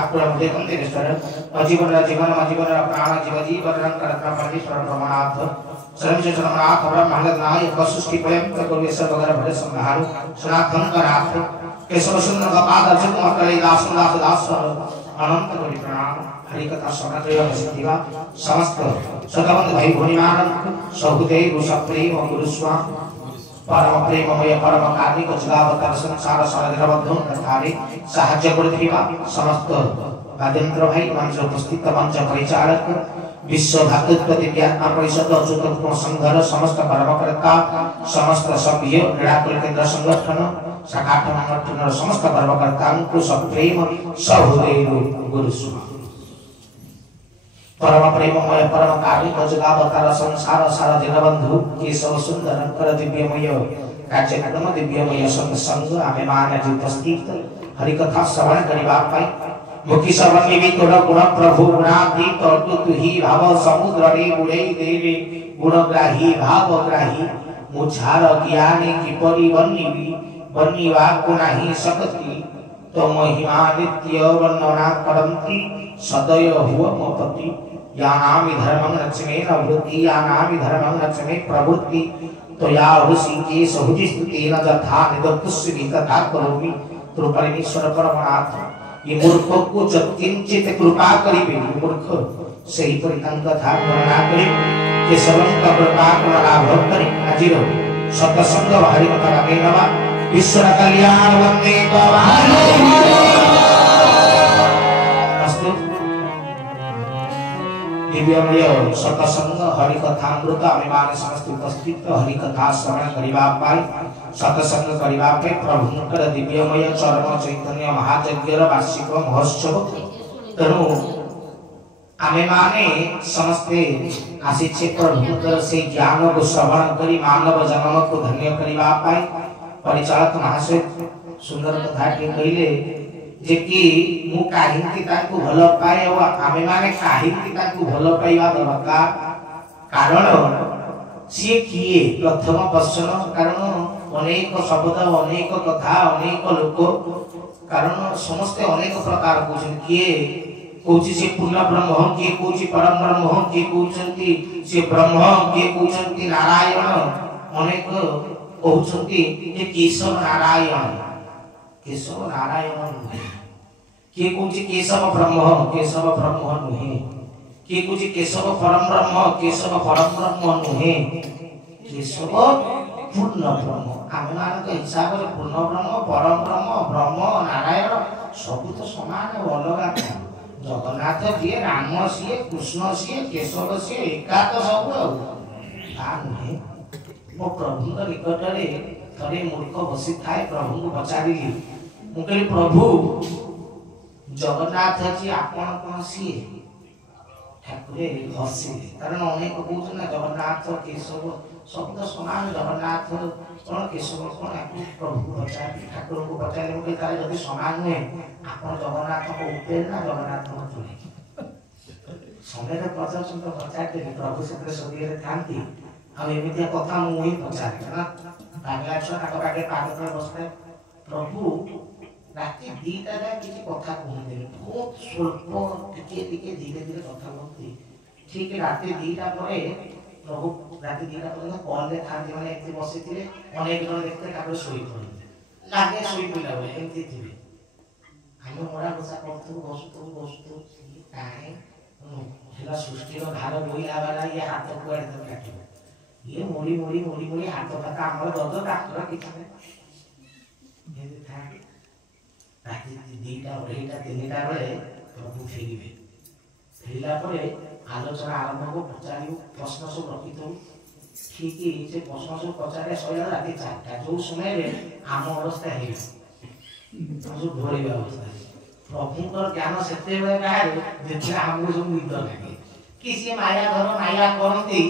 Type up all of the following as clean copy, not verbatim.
ठाकुर मुझे मंदिरेश्वर अजीवन जीवन अजीवन प्राण जीव जीवन रत्न परमेश्वर ब्रह्मनाथ सर्वश्रेष्ठ ब्रह्मनाथ ब्रह्मनाथ वसुष्टि प्रेम गुरुवेश्वर वगैरह भले संहारो सनातन कराथ केशव सुंदर कपाद अर्जुन मकरे दास दास दास अनंत कोटि प्रणाम हरि कथा श्रवण सिद्धिवा समस्त सदाबंध भाई भोनिमान सहुदेव सप्रेम गुरुस्वामी परम प्रेममय परम कार्मिक जगावतार संसार सागर बंधु तथारे साहाय्य करथिबा समस्त राजेंद्र भाई मंच उपस्थित मंच परिचालक विश्व भातृत्व दिव्यात्मा परिषद अच्युत संघर समस्त कर्मकर्ता समस्त सभ्य क्रीड़ाकुल केंद्र संगठन शाखा संगठन समस्त कर्मकर्ता को सप्रेम सहुदेव गुरुस्वामी परम प्रेममय परम कार्मिक जगावतार संसार सारा जगबंधु केशव सुंदर कर दिव्यमय कार्यक्रम दिव्यमय संग आमे मान उपस्थित हरि कथा श्रवण करिबा पाई मुखी श्रवण निमित्त गुण प्रभु गुणातीत तुहि भाव समुद्र रे बुड़े देवे गुणग्राही भावग्राही मुझार ज्ञानी किपरि बन्निवा को नाही सकती तो महिमा नित्य वर्णना करंती सदय हुव मोपति यानामि धर्मं रक्षमे प्रवृत्ति यानामि धर्मं रक्षमे प्रवृत्ति तो या ऋषि के सहुजि स्तुतेन यथा निदपुष्यति तथा करोमि तो परमेश्वर परमनाथ ये मूर्ख को किंचित कृपा करिबे मूर्ख सही परितान कथा वर्णना करिबे के सर्वं कृपा को लाभ करि आजिर सतसंग भारी कथा लागे नवा ईश्वर कल्याण वंदे दिव्यमय सतसंग हरि कथामृत अभिमान समस्त उपस्थित हरि कथा श्रवण करिबा पाई सतसंग करिबा पे प्रभुंकर दिव्यमय चरण चैतन्य महायज्ञर वार्षिक महोत्सव तेणु आमे माने समस्ते आसीछे प्रभुंकर से ज्ञान को श्रवण करी मानव जन्म को धन्य करिबा पाई परिचालक महाशय सुंदर कथा के कहिले जे कि मु काहिंती ताकू भलो पाए और आमे माने काहिंती ताकू भलो पाइबा दरकार कारण से किए प्रथम प्रश्न कारण अनेक शब्द अनेक कथा अनेक लोक कारण समस्त अनेक प्रकार कोछन किए कोछि से पूर्ण ब्रह्म किए कोछि परम ब्रह्म किए कोछंती से ब्रह्म किए कोछंती नारायण अनेक कोछंती जे केशव नारायण के कुछ केशव ब्रह्म नुहे के कुछ केशव परम ब्रह्म नुहे केशव पूर्ण ब्रह्म आमे मान के हिसाब रे पूर्ण ब्रह्म परम ब्रह्म नारायण सब तो समान अलग जगन्नाथ जी राम सी कृष्ण सी केशव सी एका तो सब आ नुहे मो प्रभु के निकट रे थरे मूर्ख बसी थाए प्रभु को पचारिली मु कहली प्रभु जगन्नाथ जी आपण कोन सी ठाकुरे हसी कारण अनेक कहउछ ना जगन्नाथ केशव सब तो समान जगन्नाथ कोन केशव कोन प्रभु को पचारि ठाकुर को पचारि मु तारे जदि समान हुए आपण जगन्नाथ को ऊपर ना जगन्नाथ को तले समय रे पचार तो पचारि प्रभु से सदिये थांती हम एमितिया कथा मु ही पचारि ना बांग्ला छा ताको बागे पागल बसते प्रभु राति दीटा जा किसी कथा कहते बहुत स्वल्प टिके टिके धीरे धीरे कथा कहते ठीक राति दीटा परे प्रभु राति दीटा परे कॉल रे थांती माने एते बसिथिले अनेक जण देखते ताको सोई पड़े लागे सोई पिला बे एमती थिबे हम मोरा बसा करथु बसतु काहे हेला सृष्टि रो धार बोइला वाला ये हाथ कुआड़ दे काटिबो ये मोड़ी हाथ खाता हमर दद डाक्टर किछ नै ये था राति दीटा ओढेटा तीनटा बेले प्रभु फेरिला परे आलोचना आरंभ को पचारियो प्रश्न सब रखितो ठीक से प्रश्न सब पचारे सया राति 4टा जो समय रे आम अवस्था हे जो भोरेबा अवस्था प्रभु को ज्ञान सेते बेले बाहर जे हमको जो निद लागे किसी माया धर माया करती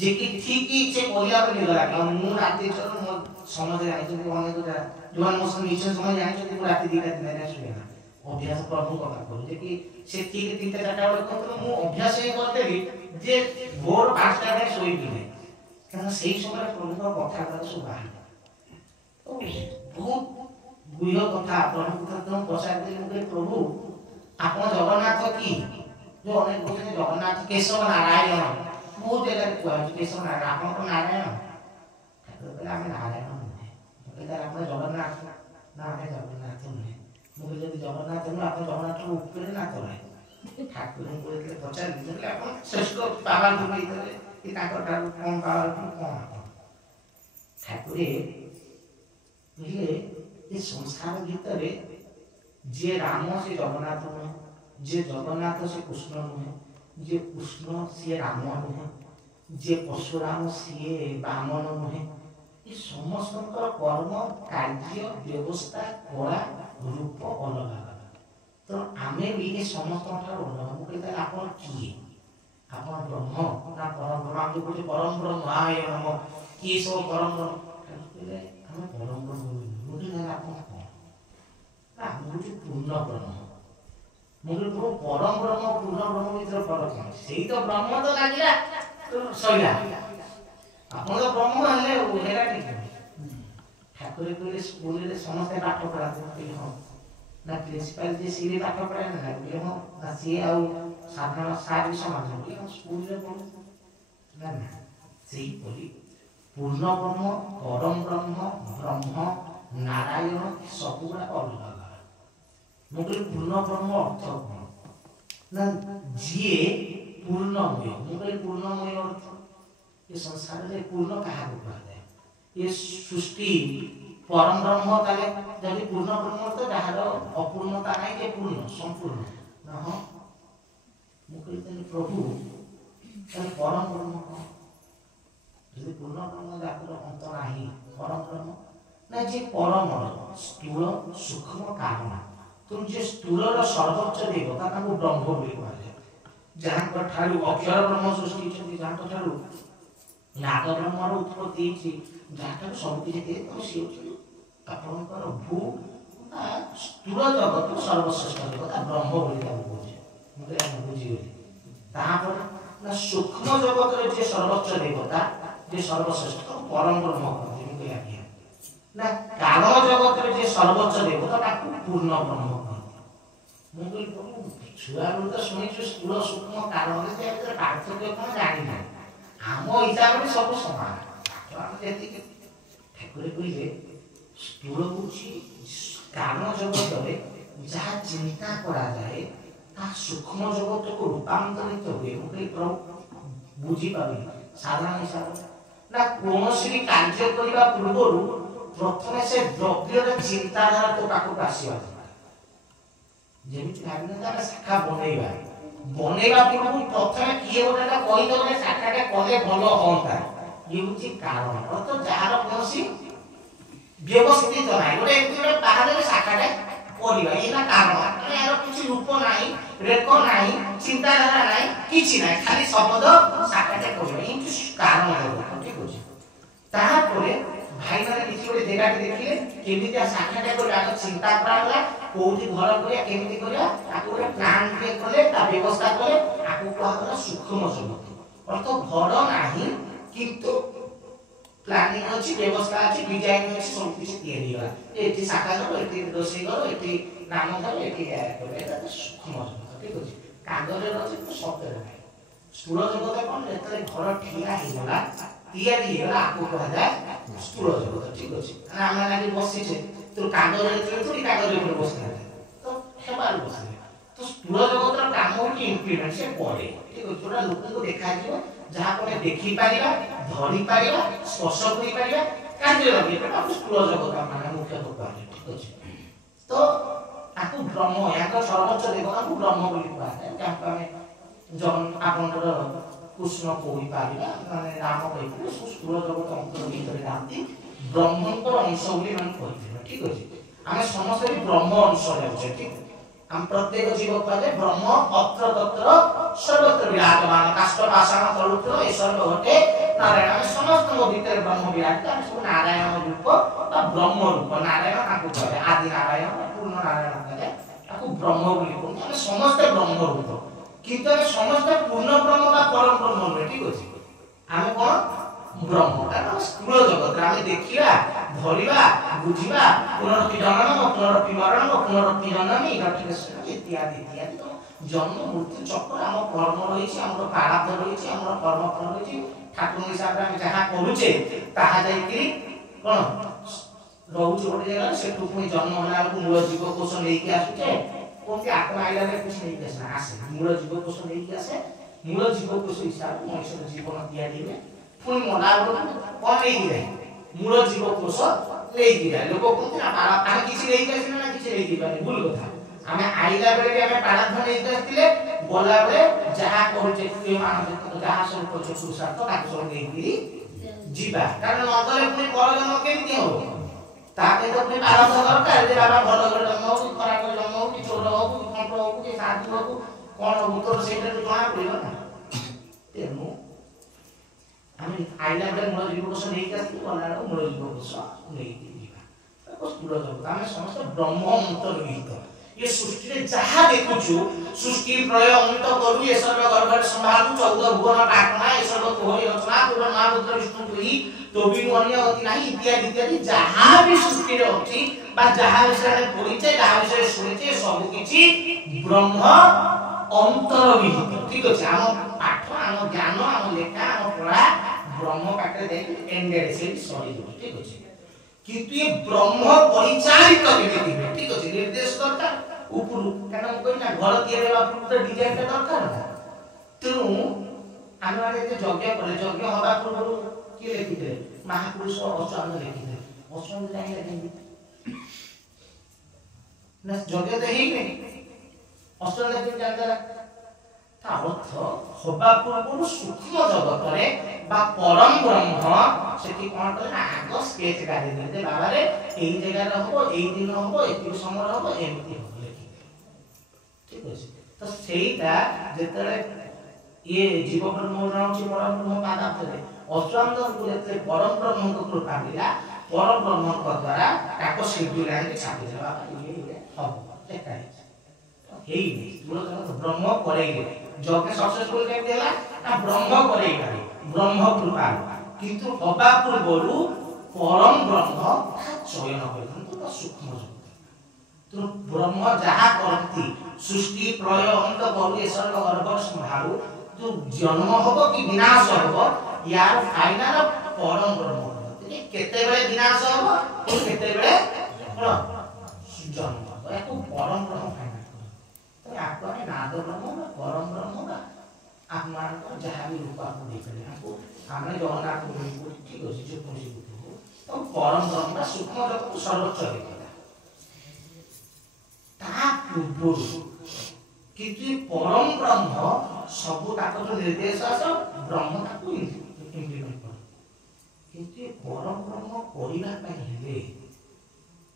जे कि ठीक से बोलिया पे निद लागे मु राति चलो मो समझ जाई जे कोने तो जोन मो नीचे समझ जाई जे राति 2टा 3टा सुएना अभ्यास प्रभु कथा करू जे कि से ठीक 3टा 4टा बेले कहतो मु अभ्यास ही करतेली जे भोर 5टा रे सोई बिले कारण सेही समय प्रभु को कथा कर सुबा तो बहुत बुझो कथा प्रभु कथा तो प्रसाद दे प्रभु ଆପଣ ଜଗନ୍ନାଥ କି ଯୋଉ ଅନେକ କହୁଛନ୍ତି ଜଗନ୍ନାଥ କେଶବ ନାରାୟଣ ବହୁତ ଜାଗାରେ କୁହାଯାଉଛି କେଶବ ନାରାୟଣ ଆପଣ କଣ ନାରାୟଣ ଠାକୁର କହିଲେ ଆମେ ନାରାୟଣ ନୁହେଁ କହିଲେ ଆପଣ ଜଗନ୍ନାଥ ନା ଆମେ ଜଗନ୍ନାଥ ନୁହେଁ ମୁଁ କହିଲି ଯଦି ଜଗନ୍ନାଥ ନୁହେଁ ଆପଣ ଜଗନ୍ନାଥଙ୍କ ଉପରେ ନା ତଳେ ଠାକୁରଙ୍କୁ ଯେତେବେଳେ ପଚାରିଲେ ଆପଣ ଶ୍ରେଷ୍ଠ ପାୱାରଫୁଲ ହେଇଥିଲେ କି ତାଙ୍କ ଠାରୁ କଣ ପାୱାରଫୁଲ କଣ ଆପଣ ଠାକୁରେ କହିଲେ ଏ ସଂସାର ଭିତରେ ଯିଏ ରାମ ସେ ଜଗନ୍ନାଥ ନୁହେଁ ଯିଏ ଜଗନ୍ନାଥ ସେ କୃଷ୍ଣ ନୁହେଁ ଯିଏ କୃଷ୍ଣ ସିଏ ରାମ ନୁହେଁ ଯିଏ ପଶୁରାମ ସିଏ ବାମନ ନୁହେଁ ଏ ସମସ୍ତଙ୍କର କର୍ମ କାର୍ଯ୍ୟ ବ୍ୟବସ୍ଥା କଳା ରୂପ ଅଲଗା ତ ଆମେ ବି ଏ ସମସ୍ତଙ୍କ ଠାରୁ ଅଲଗା ମୁଁ କହିଲି ତାହେଲେ ଆପଣ କିଏ ଆପଣ ବ୍ରହ୍ମ ନା ପରମ ବ୍ରହ୍ମ ଆମେ କହୁଛେ ପରମ ବ୍ରହ୍ମ ଆୟ ନମ କିଏ ସବୁ ପରମ ବ୍ରହ୍ମ କହିଲେ ଆମେ ପରମ ବ୍ରହ୍ମ ମୁଁ କହିଲି ଆପଣ କଣ ନା ଆମେ ହଉଛି ପୂର୍ଣ୍ଣ ବ୍ରହ୍ମ ମୁଁ କହିଲି ପରମ ବ୍ରହ୍ମ ପୂର୍ଣ୍ଣ ବ୍ରହ୍ମ ଭିତରେ ଫରକ କଣ ସେଇ ତ ବ୍ରହ୍ମ ତ ଲାଗିଲା ସଇଲା ଆପଣ ତ ବ୍ରହ୍ମ ହେଲେ ହେରା ଠିକ ଠାକୁର କହିଲେ ସ୍କୁଲରେ ସମସ୍ତେ ପାଠ ପଢାନ୍ତି କହିଲେ ହଁ ନା ପ୍ରିନ୍ସିପାଲ ଯେ ସିଏ ବି ପାଠ ପଢାଏ ନା କହିଲେ ହଁ ନା ସିଏ ଆଉ ସାଧାରଣ ସାର୍ ବି ସମାନ କହିଲେ ହଁ ସ୍କୁଲରେ ପଢୁ ନା ନା ସେଇପରି ପୂର୍ଣ୍ଣ ବ୍ରହ୍ମ ପରମ ବ୍ରହ୍ମ ବ୍ରହ୍ମ ନାରାୟଣ ସବୁଗୁଡାକ ଅଲଗା ଅଲଗା ମୁଁ କହିଲି ପୂର୍ଣ୍ଣ ବ୍ରହ୍ମ ଅର୍ଥ କଣ ନା ଯିଏ ପୂର୍ଣ୍ଣମୟ ମୁଁ କହିଲି ପୂର୍ଣ୍ଣମୟ ଅର୍ଥ ଏ ସଂସାରରେ ପୂର୍ଣ୍ଣ କାହାକୁ କୁହାଯାଏ ଏ ସୃଷ୍ଟି ପରମ ବ୍ରହ୍ମ ତାହେଲେ ଯଦି ପୂର୍ଣ୍ଣ ବ୍ରହ୍ମ ତ ଯାହାର ଅପୂର୍ଣ୍ଣତା ନାହିଁ ଯେ ପୂର୍ଣ୍ଣ ସମ୍ପୂର୍ଣ୍ଣ ନା ହଁ ମୁଁ କହିଲି ତାହେଲେ ପ୍ରଭୁ ତାହେଲେ ପରମ ବ୍ରହ୍ମ କଣ ଯଦି ପୂର୍ଣ୍ଣ ବ୍ରହ୍ମ ଯାହାର ଅନ୍ତ ନାହିଁ ପରମ ବ୍ରହ୍ମ ନା ଯେ ପରମର ସ୍ଥୂଳ ସୂକ୍ଷ୍ମ କାରଣ ତେଣୁ ଯେ ସ୍ଥୂଳର ସର୍ବୋଚ୍ଚ ଦେବତା ତାଙ୍କୁ ବ୍ରହ୍ମ ବୋଲି କୁହାଯାଏ ଯାହାଙ୍କ ଠାରୁ ଅକ୍ଷର ବ୍ରହ୍ମ ସୃଷ୍ଟି ହୋଇଛନ୍ତି ଯାହାଙ୍କ ଠାରୁ ନାଦ ବ୍ରହ୍ମର ଉତ୍ପତ୍ତି ହେଇଛି ଯାହାଠାରୁ ସବୁ କିଛି ଦିଏ ତେଣୁ ସିଏ ହେଉଛନ୍ତି ଆପଣଙ୍କର ଭୂ ସ୍ଥୂଳ ଜଗତ ସର୍ବଶ୍ରେଷ୍ଠ ଦେବତା ବ୍ରହ୍ମ ବୋଲି ତାକୁ କହୁଛେ ମୁଁ କହିଲି ଆମେ ବୁଝିଗଲି ତାପରେ ନା ସୂକ୍ଷ୍ମ ଜଗତର ଯିଏ ସର୍ବୋଚ୍ଚ ଦେବତା ଯିଏ ସର୍ବଶ୍ରେଷ୍ଠ ପରମ ବ୍ରହ୍ମ କହନ୍ତି ମୁଁ କହିଲି ଆଜ୍ଞା ନା କାରଣ ଜଗତରେ ଯିଏ ସର୍ବୋଚ୍ଚ ଦେବତା ତାକୁ ପୂର୍ଣ୍ଣ ବ୍ରହ୍ମ କହନ୍ତି ମୁଁ କହିଲି ଛୁଆବେଳୁ ତ ଶୁଣିଛୁ ସ୍ଥୂଳ ସୂକ୍ଷ୍ମ କାରଣରେ ସେ ଭିତରେ ପାର୍ଥକ୍ୟ କଣ ଜାଣିନାହିଁ ଆମ ହିସାବରେ ସବୁ ସମାନ ଆମେ ଯେତିକି ଠାକୁରେ କହିଲେ ସ୍ଥୂଳ ହେଉଛି କାରଣ ଜଗତରେ ଯାହା ଚିନ୍ତା କରାଯାଏ ତାହା ସୂକ୍ଷ୍ମ ଜଗତକୁ ରୂପାନ୍ତରିତ ହୁଏ ମୁଁ କହିଲି ପ୍ରଭୁ ବୁଝିପାରିଲି ସାଧାରଣ ହିସାବରେ ନା କୌଣସି ବି କାର୍ଯ୍ୟ କରିବା ପୂର୍ବରୁ ପ୍ରଥମେ ସେ ଦ୍ରବ୍ୟର ଚିନ୍ତାଧାରା ତୋ ପାଖକୁ ଆସିବା ଯେମିତି ଭାବିଲେ ଆମେ ଶାଖା ବନେଇବା ପୂର୍ବରୁ ପ୍ରଥମେ କିଏ ଗୋଟେ କହିଦେଲେ ଶାଖାଟା କଲେ ଭଲ ହୁଅନ୍ତା ଇଏ ହେଉଛି କାରଣ ଅର୍ଥ ଯାହାର କୌଣସି ବ୍ୟବସ୍ଥିତ ନାହିଁ ଗୋଟେ ଏମିତି ଗୋଟେ ବାହାରେ ଶାଖାଟା କରିବା ଏଇଟା କାରଣ ଏହାର କିଛି ରୂପ ନାହିଁ ରେଖ ନାହିଁ ଚିନ୍ତାଧାରା ନାହିଁ କିଛି ନାହିଁ ଖାଲି ଶବ୍ଦ ଶାଖାଟା କରିବା ଏମିତି କାରଣ ଠିକ ଅଛି ତାପରେ ଭାଇମାନେ କିଛି ଗୋଟେ ଜାଗାଟେ ଦେଖିଲେ କେମିତି ଶାଖାଟା କରିବା ଆଗ ଚିନ୍ତା କରାଗଲା କୋଉଠି ଘର କରିବା କେମିତି କରିବା ତାକୁ ଗୋଟେ ପ୍ଲାନ ଟିକେ କଲେ ତା ବ୍ୟବସ୍ଥା କଲେ ଆକୁ କୁହାଗଲା ସୂକ୍ଷ୍ମ ଜଗତ ଅର୍ଥ ଘର ନାହିଁ କିନ୍ତୁ ପ୍ଲାନିଂ ଅଛି ବ୍ୟବସ୍ଥା ଅଛି ଡିଜାଇନ ଅଛି ସବୁ କିଛି ତିଆରି ହେଲା ଏଠି ଶାଖା ଘର ଏଠି ରୋଷେଇ ଘର ଏଠି ନାମ ଘର ଏଠି ଏଟା ସୂକ୍ଷ୍ମ ଜଗତ ଠିକ ଅଛି କାଗଜରେ ଅଛି କିନ୍ତୁ ସତରେ ନାହିଁ ସ୍ଥୂଳ ଜଗତ କଣ ଯେତେବେଳେ ଘର ଠିଆ ହେଇଗଲା ତିଆରି ହେଇଗଲା ଆକୁ କୁହାଯାଏ ସ୍ଥୂଳ ଜଗତ ଠିକ ଅଛି ଆମେ ଆଜି ବସିଛେ ତୁ କାଗଜରେ ଥିଲେ ତୁ କାଗଜରେ ଉପରେ ବସିଥାନ୍ତେ ତ ହେବାରୁ ବସିଲେ ତ ସ୍ଥୂଳ ଜଗତର କାମ ହଉଛି ଇମ୍ପ୍ଲିମେଣ୍ଟ ସେ ପଡେ ଠିକ ଅଛି ଯୋଉଟା ଲୋକଙ୍କୁ ଦେଖାଯିବ ଯାହାକୁ ଆମେ ଦେଖିପାରିବା ଧରିପାରିବା ସ୍ପର୍ଶ କରିପାରିବା କାର୍ଯ୍ୟ ଲଗେଇବା ତାକୁ ସ୍ଥୂଳ ଜଗତ ମାନେ ମୁଖ୍ୟତଃ କୁହାଯାଏ ଠିକ ଅଛି ତ ତାକୁ ବ୍ରହ୍ମ ୟାଙ୍କ ସର୍ବୋଚ୍ଚ ଦେବତାଙ୍କୁ ବ୍ରହ୍ମ ବୋଲି କୁହାଯାଏ ଯାହାକୁ ଆମେ ଆପଣଙ୍କର କୃଷ୍ଣ କହିପାରିବା ମାନେ ରାମ କହିପାରିବେ ସ୍ଥୂଳ ଜଗତ ଅନ୍ତର ଭିତରେ ଯାଆନ୍ତି ବ୍ରହ୍ମଙ୍କର ଅଂଶ ବୋଲି ମାନେ କହିଥିଲେ ଠିକ ଅଛି ଆମେ ସମସ୍ତେ ବି ବ୍ରହ୍ମ ଅଂଶ ଯାଉଛେ ଠିକ हम प्रत्येक जीव कहले ब्रह्म अत्र तत्र सर्वत्र विराजमान काष्ठ पाषाण तरुत्र ए सर्व घटे नारायण समस्त भीतर ब्रह्म विराजमान सब नारायण रूप बा ब्रह्म रूप नारायण ताकू कहले आदि नारायण पूर्ण नारायण कहले ताकू ब्रह्म बोली कहले हम समस्त ब्रह्म रूप किंतु हम समस्त पूर्ण ब्रह्म बा परम ब्रह्म रे ठीक अछि हम कोन ब्रह्म ता स्थूल जगत रे हम देखिया ଧରିବା ବୁଝିବା ପୁନରପି ଜନନ ପୁନରପି ମରଣ ପୁନରପି ଜନନୀ ଇତ୍ୟାଦି ଇତ୍ୟାଦି ଜନ୍ମ ମୃତ୍ୟୁ ଚକ୍ର ଆମ କର୍ମ ରହିଛି ଆମର ପ୍ରାରବ୍ଧ ରହିଛି ଆମର କର୍ମଫଳ ରହିଛି ଠାକୁର ହିସାବରେ ଆମେ ଯାହା କରୁଛେ ତାହା ଯାଇକି କଣ ରହୁଛି ଗୋଟେ ଜାଗାରେ ସେଠୁ ପୁଣି ଜନ୍ମ ହେଲା ବେଳକୁ ମୂଳ ଜୀବକୋଷ ନେଇକି ଆସୁଛେ କୋଉଠି ଆତ୍ମା ଆଇଲାରେ କିଛି ନେଇକି ଆସେ ମୂଳ ଜୀବକୋଷ ନେଇକି ଆସେ ମୂଳ ଜୀବକୋଷ ହିସାବରେ ମଣିଷର ଜୀବନ ତିଆରି ହୁଏ ପୁଣି ମଲା ବେଳକୁ କଣ ନେଇକି ଯାଏ ମୂଳ ଜୀବକୋଷ ନେଇକି ଯାଏ ଲୋକ କୁହନ୍ତି ନା ଆମେ କିଛି ନେଇକି ଆସିଲେ ନା କିଛି ନେଇକି ଯିବାନି ଭୁଲ କଥା ଆମେ ଆଇଲା ବେଳେ ବି ଆମେ ପ୍ରାରବ୍ଧ ନେଇକି ଆସିଥିଲେ ଗଲା ବେଳେ ଯାହା କରୁଛେ ଯାହା ସବୁ କରୁଛେ ପୁରୁଷାର୍ଥ ତାକୁ ସବୁ ନେଇକି ଯିବା କାରଣ ନଗଲେ ପୁଣି ବଳ ଜନ୍ମ କେମିତି ହବ ତାପରେ ତ ପୁଣି ପ୍ରାରବ୍ଧ ଦରକାର ଯେ ବାବା ଭଲ ଘରେ ଜନ୍ମ ହଉ କି ଖରାପ ଘରେ ଜନ୍ମ ହଉ କି ଚୋର ହଉ କି କଣ୍ଟ ହଉ କି ସାଧୁ ହଉ କଣ ହଉ ତୋର ସେଇଟା ତ ଜଣା ପଡ଼ିବ ନା ତେଣୁ ଆମେ ଆଇଲା ବେଳେ ମୂଳ ଜୀବକୋଷ ନେଇକି ଆସିକି ଗଲା ବେଳକୁ ମୂଳ ଜୀବକୋଷ ନେଇକି ଯିବା ସ୍ଥୂଳ ଜଗତ ଆମେ ସମସ୍ତେ ବ୍ରହ୍ମ ଅନ୍ତର୍ନିହିତ ये सृष्टि रे जहा देखुछु सृष्टि प्रलय अमृत करू ये सर्व गर्भ संभालु 14 भुवन काटना ये सर्व तोहरी रचना पूर्ण महारुद्र विष्णु तुई तो भी अन्य गति नाही इत्यादि इत्यादि जहा भी सृष्टि रे अछि बा जहा विषय रे पढिचे जहा विषय सुनिचे सब किछि ब्रह्म अंतर्निहित ठीक अछि हम पाठ हम ज्ञान हम लेखा हम पढ़ा ब्रह्म पाटे देख एंडेड से सरी ठीक अछि किंतु ये ब्रह्म परिचालित केमिति ठीक अछि निर्देश दरकार उपरु काना कोइ ना घर तियारे बापु तो डिजाइन ता दरकार ना तेनु आमे माने जे यज्ञ करे यज्ञ हबा पूर्व कि लिखिते महापुरुष अचान लिखिते अचान जाई लेकिन ना यज्ञ तो ही नहीं अचान लेकिन जानता ता अर्थ हबा पूर्व सूक्ष्म जगत रे बा परम ब्रह्म सेठी कोन करे ना आग स्केच काढी दे बाबा रे एई जगह रे हबो एई दिन हबो एती समय हबो एमती हबो ठीक अछि तो सेईटा जेतले ये जीव ब्रह्म राउची परम ब्रह्म पादार्थरे अचानक गुलेते परम ब्रह्म को कृपा मिला परम ब्रह्म को द्वारा ताको सिद्धि लाइन छापि देबा ये हबो देखाइ हेई तुलो ब्रह्म करेइले जगे सक्सेसफुल केमते हला ना ब्रह्म करेइले ब्रह्म कृपा किंतु हबा पूर्वरु परम ब्रह्म चयन करथन तो सूक्ष्म जगत तो ब्रह्म जहा करती सृष्टि प्रलय अंत करू ए सर्व गर्भ संभालु जो जन्म होबो कि विनाश होबो यार फाइनल परम ब्रह्म होबो केते बेले विनाश होबो और केते बेले जन्म होबो एको परम ब्रह्म फाइनल तो आपको नाद ब्रह्म ना परम ब्रह्म ना आत्मा को जहा भी रूप आपको देखले आपको हमने जगन्नाथ को ठीक अछि जो कोसी तो परम ब्रह्म का सूक्ष्म जगत सर्वोच्च देखला ता पूर्व किंतु परम ब्रह्म सब ताको जो निर्देश आस ब्रह्म ताको इम्प्लीमेंट कर किंतु परम ब्रह्म करिना पई हेले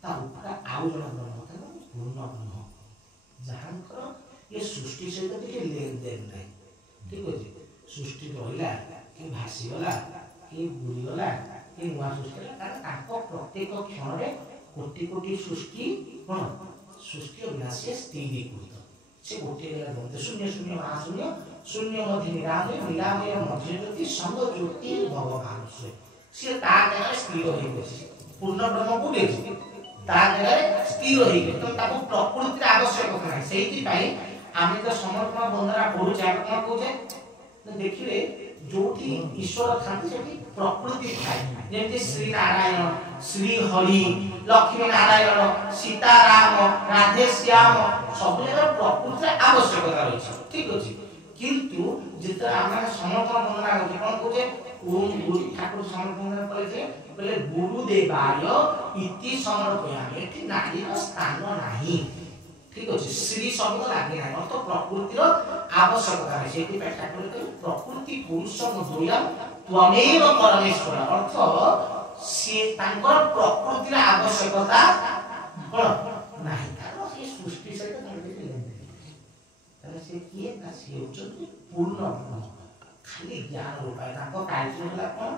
ता ऊपर आउ जण ब्रह्म ता पूर्ण ब्रह्म जहांकर ये सृष्टि सहित के लेन देन नहीं ठीक अछि सृष्टि रहिला कि भासी गला कि बुरी गला कि नुआ सृष्टि कारण ताको प्रत्येक क्षण रे कोटि कोटि सृष्टि कोन सृष्टि विनाश स्थिति कुत से गोटे बंद शून्य शून्य महाशून्य शून्य मध्य निरामय निरामय मध्य ज्योति संग ज्योति भगवान से ता जगह स्थिर हो गई पूर्ण ब्रह्म को देखि ता जगह स्थिर हो गई तो ताको प्रकृति आवश्यकता नहीं सेही पई आमे तो समर्पण बंदना पढु जाय कोन कहू देखिले जोठी ईश्वर थांती सेठी प्रकृति थाय जेमति श्री नारायण श्री हरि लक्ष्मी नारायण सीताराम राधे श्याम सब जगह प्रकृति आवश्यकता रही ठीक अछि किंतु जेते आमे समर्पण बंदना होते कोन कहू ओम गुरु ठाकुर समर्पण करे बोले गुरुदेवाय इति समर्पयामि एठी नारी स्थान नाही ठीक अछि श्री शब्द लागे नाही अर्थ प्रकृतिर आवश्यकता है सेठी पे ठाकुर कहि प्रकृति पुरुष द्वयम त्वमेव परमेश्वर अर्थ से तांकर प्रकृतिर आवश्यकता कोन नाही कारण से सृष्टि सहित तांकर से किए ना से उच्चति पूर्ण खाली ज्ञान उपाय तांको कार्य होला कोन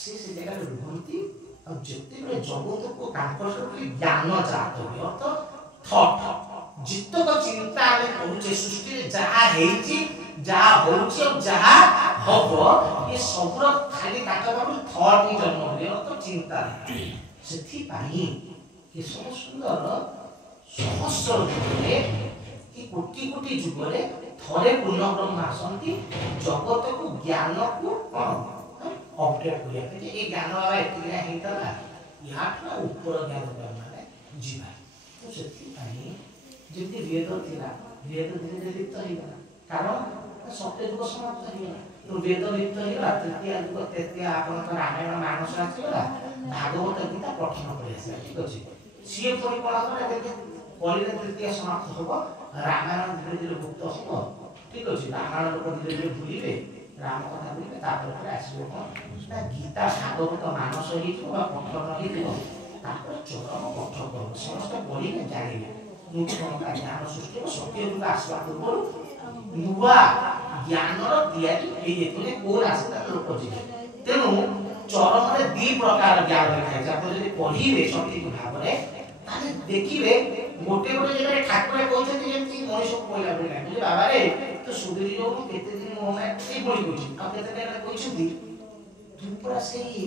से जगह रुहंती और जत्ते बे जगत को तांकर से ज्ञान जात हो अर्थ थॉट जितक चिंता आमे करूचे सृष्टि रे जहा हेची जहा होउछ जहा हबो ये सबुर खाली काटबार थॉट ही जन्म होले तो चिंता सेथि पाई ये सब सुंदर सहस्र जुगरे कि कोटि कोटि जुगरे थरे पूर्ण ब्रह्म आसंती जगत को ज्ञान को अपडेट करिया के ए ज्ञान वाला एति ना हेतला याठा ऊपर ज्ञान माने जीवा तो सेथि पाई जेति वेद थिला वेद धीरे धीरे लिप्त हो गला कारण सत्य जुग समाप्त हो गला तो वेद लिप्त हो गला तृतीय जुग तृतीय आपन रामायण मानस आसीला भागवत गीता पठन करे आसीला ठीक अछि सीए परि कोला करे देखे परि तृतीय समाप्त होबो रामायण धीरे धीरे मुक्त होबो ठीक अछि रामायण लोक धीरे धीरे भूलिबे राम कथा भूलिबे तापर आसीबो कोन गीता भागवत मानस हितो बा पठन हितो तापर चरम पठन करो समस्त परि ने जानिबे नूतन ज्ञान सृष्टि को सत्य जुग आसवा पूर्व नुवा ज्ञान रो दियारी एई एतले को रास्ता लोक जिवे तेनु चरम रे दी प्रकार ज्ञान लिखाय जातो जदि पढिबे सठिक भाबरे ताले देखिबे गोटे गोटे जगह ठाकुर कहउछथि जेमति मनीष को कहला बेला बुझे बाबा रे तो सुधरी जो केते दिन मो में ए बोली कहछि आ केते दिन कहछथि तू पूरा सेही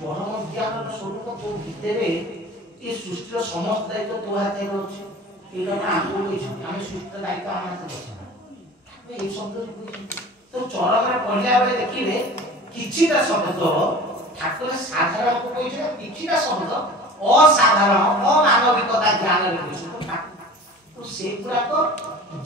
परम ज्ञान रो स्वरूप को भितरे ये सृष्टि समस्त दायित्व तो हाथ में अछि एटा ना आगो होइछ हम सृष्टि दायित्व हम हाथ बसना ए शब्द तो चरम रे पढिला बेले देखिबे किछिटा शब्द ठाकुर साधारण को कहछ किछिटा शब्द असाधारण अमानविकता ज्ञान रे कहछ तो से पूरा को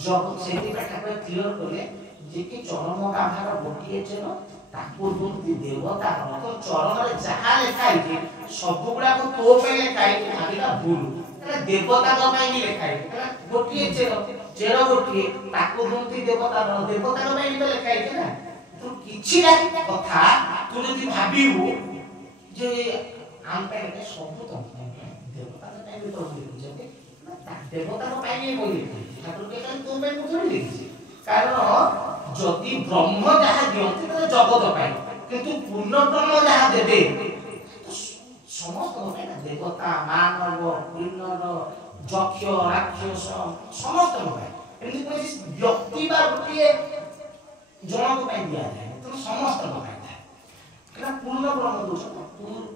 जब सेति ठाकुर क्लियर करले जे कि चरम का भाग गोटिए चेनो ताको दुति देवता तो चरण रे जहा लिखाई थी सब गुडा को तो पे लिखाई थी भाबिला भूल એટલે देवता को ପାଇଁ भी लिखाई गोटिए चेरो गोटिए ताको दुति देवता को ପାଇଁ भी लिखाई थी ना तो किछि ना कथा तू जदी भाबिबू जे आम पे के सब तो देवता को ପାଇଁ भी तो लिखि देवता को ପାଇଁ भी बोली ठाकुर के तो पे को लिखि कारण जदि ब्रह्म जहा दियंती तो जगत पाई किंतु पूर्ण ब्रह्म जहा देबे तो समस्त पाई ना देवता मानव किन्नर यक्ष राक्षस समस्त पाई एमि कोइ व्यक्ति बा गोटे जन को पाई दिया जाय तो समस्त पाई था ना पूर्ण ब्रह्म दोष पूर्ण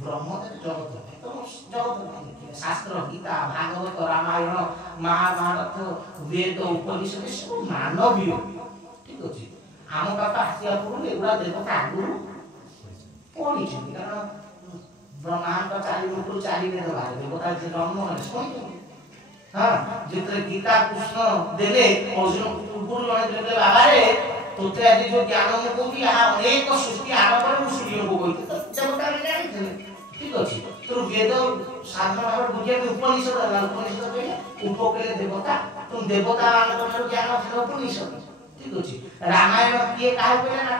ब्रह्म तो जगत पाई तो जगत पाई शास्त्र गीता भागवत रामायण महाभारत वेद उपनिषद सब मानवीय अछि आम बापा हसिया पुरु एगुडा देवता आगुरु पढि छि कारण ब्रह्मांड का चारि मुकुल चारि वेद बारे देवता जे जन्म होले सोइ हां जेतरे गीता कृष्ण देले अर्जुन पूर्व जने देले बाबा रे तोते आज जो ज्ञान मु कोबी आ अनेक सृष्टि आरंभ रे सूर्य को कोइ देवता रे जानि ठीक अछि तो वेद साधना भाव बुझिया के उपनिषद कहले उपकेले देवता तुम देवता मान ज्ञान है उपनिषद ठीक अछि रामायण किए काहे कहले ना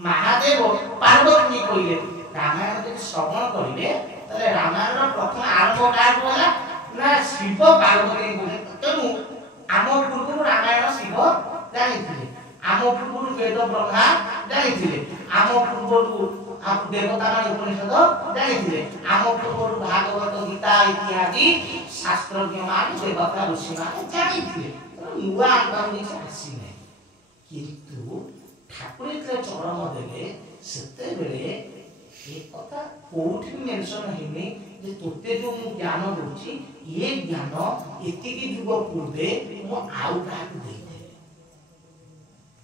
महादेव पार्वती कहले रामायण जे श्रवण करिले तले रामायण रो प्रथम आरंभ काहे होला ना शिव पार्वती कहले तेनु आम पूर्व रामायण शिव जानिथिले आम पूर्व वेद ब्रह्मा जानिथिले आम पूर्व आप देवता मान उपनिषद जानिथिले आम पूर्व भागवत गीता इत्यादि शास्त्रज्ञ मान देवता ऋषि मान जानिथिले नुवा आत्मा आसी किंतु ठाकुर जे चरम देले सेते बेले एक कथा कोठी मेंशन हेने जे तोते जो मु ज्ञान दोछि ये ज्ञान एति की जुग पूर्वे मु आउ काहु देते